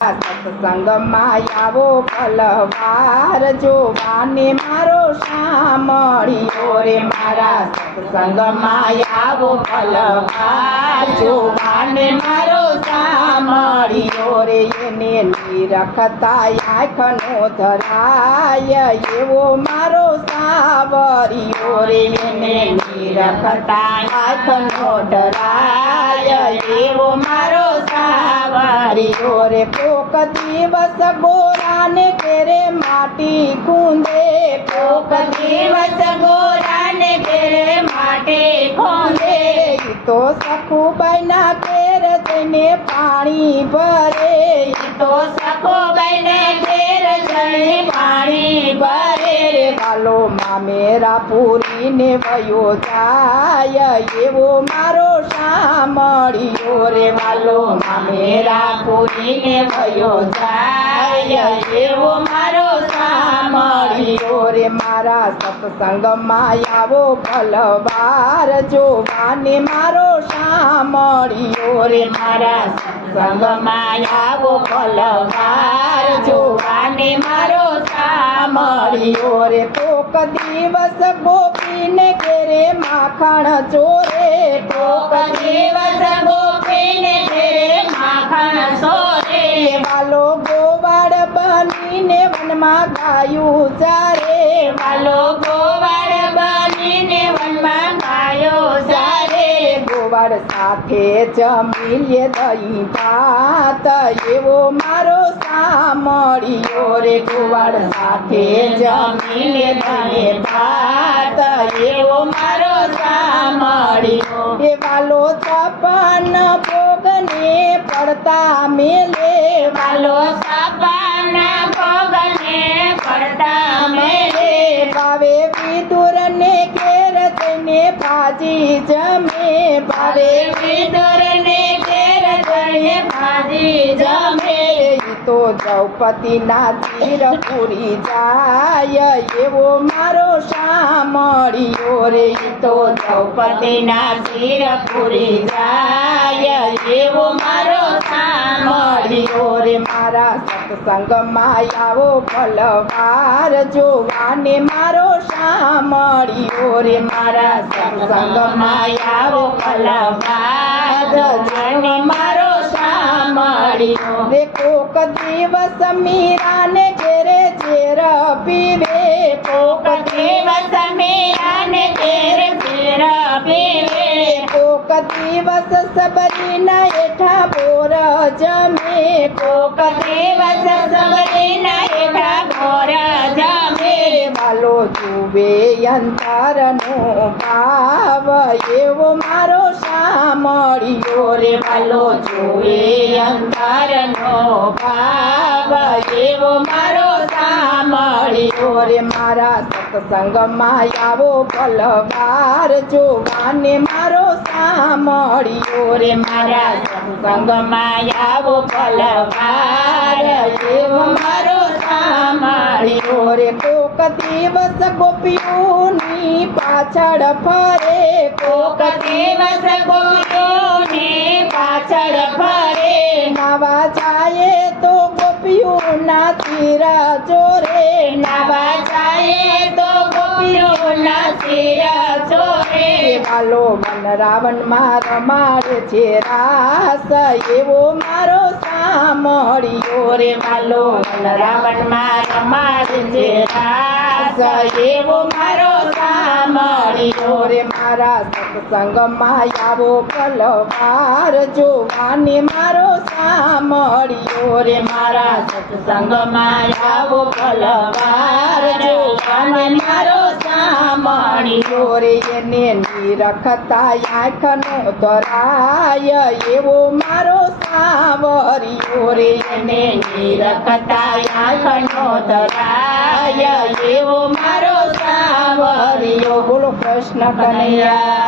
સત્સંગમાં આવો પલવાર જોવાને મારો સામળ્યો રે મારા સત્સંગમાં આવો પલવાર જોવાને મારો સામળ્યો રે. એને નિરખતા આંખનો ધરાય એવો મારો સાવરિયો રે. એને નિરખતા આંખનો ધરાય એવો મારો સાવરિયો રે. કોક દિવસ ગોરાને ઘેરે માટી ખૂંદે. કોક દિવસ ગોરાને ઘેરે માટી ખૂંદે. તો સખુબાઈના ઘેર જઈને પાણી ભરે. તો સખુબાઈને ઘેર જઈને રે મેરા પૂરીને વયો જાય, એવો મારો સામળિયો રે. વાલો મામેરા પૂરીને વયો જાય, એવો મારો સામળિયો રે. મારા સત્સંગમાં આવો ભલવાર, જોવાને મારો સામળિયો રે. મારા સત્સંગમાં આવો ભલવાર, જોવાને મારો સામળિયો રે. કોક દિવસ ગોપીને ઘેરે માખણ ચોરે ટોક દિવસ ગોપીને ઘેરે માખણ ચોરે વાલો ગોવાળ બનીને વનમાં ગાયું ચારે વાલો ગોવાળ સાથે જમીએ દહીં ભાત એવો મારો સામળિયો રે ગોવાળ સાથે જમીએ દહીં ભાત એવો મારો સામળિયો એ વાલો સપન ભોગને પડતા મેલે વાલો છપન ભાજી જમે તો દ્રૌપદીના તીર પૂરી જાય, એવો મારો સામળિયો રે. તો દ્રૌપદીના તીર પૂરી જાય, એવો મારો સામળિયો રે. મારા સત્સંગમાં આવો ફલવાર જોવાને મારો સામળિયો રે. મારા સત્સંગમાં આવો ફલવાર જોવાને સામળિયો રે કોક દિવસ મીરાને ઘેરે ઝેર પીવે કોક દિવસ મીરાને ઘેરે ઝેર પીવે કોક દિવસ સબરીના હેઠા બોર જમે કોક દિવસ સબરીના હેઠા બોર જમે. વાલો જુવે અંતરનો ભાવ એવો મારો સામળિયો રે વાલો જુએ અંધારનો ભાવ એવો મારો સામળિયો રે મારા સત્સંગમાં આવો ફલવાર જોવાને મારો સામળિયો રે મારા સત્સંગમાં આવો ફલવાર એવો મારો સામળિયો રે. કોક દિવસ ગોપીઓની પાછળ ફરે કોક દિવસ ગોપીઓની પાછળ ફરે. નાવા જાય તો ગોપીઓના તીરા ચોરે. નાવા જાય તો ગોપીઓના તીરા ચોરે. વાલો મન રાવણમાં રમાડે છે રાસ એવો મારો સામળિયો રે માલો રાવણમાં રમાડે છે રાસ એવો મારો સામળ્યો રે મારા સત્સંગમાં આવો ફલવાર જોવાને મારો સામળિયો રે મારા સત્સંગમાં આવો ફલવાર જોવાને મારો એને નિરખતા આંખનો ધરાય એવો મારો સાવરિયો રે ને નિરખતા આંખનો ધરાય એવો મારો સાવરિયો બોલો કૃષ્ણ કનૈયા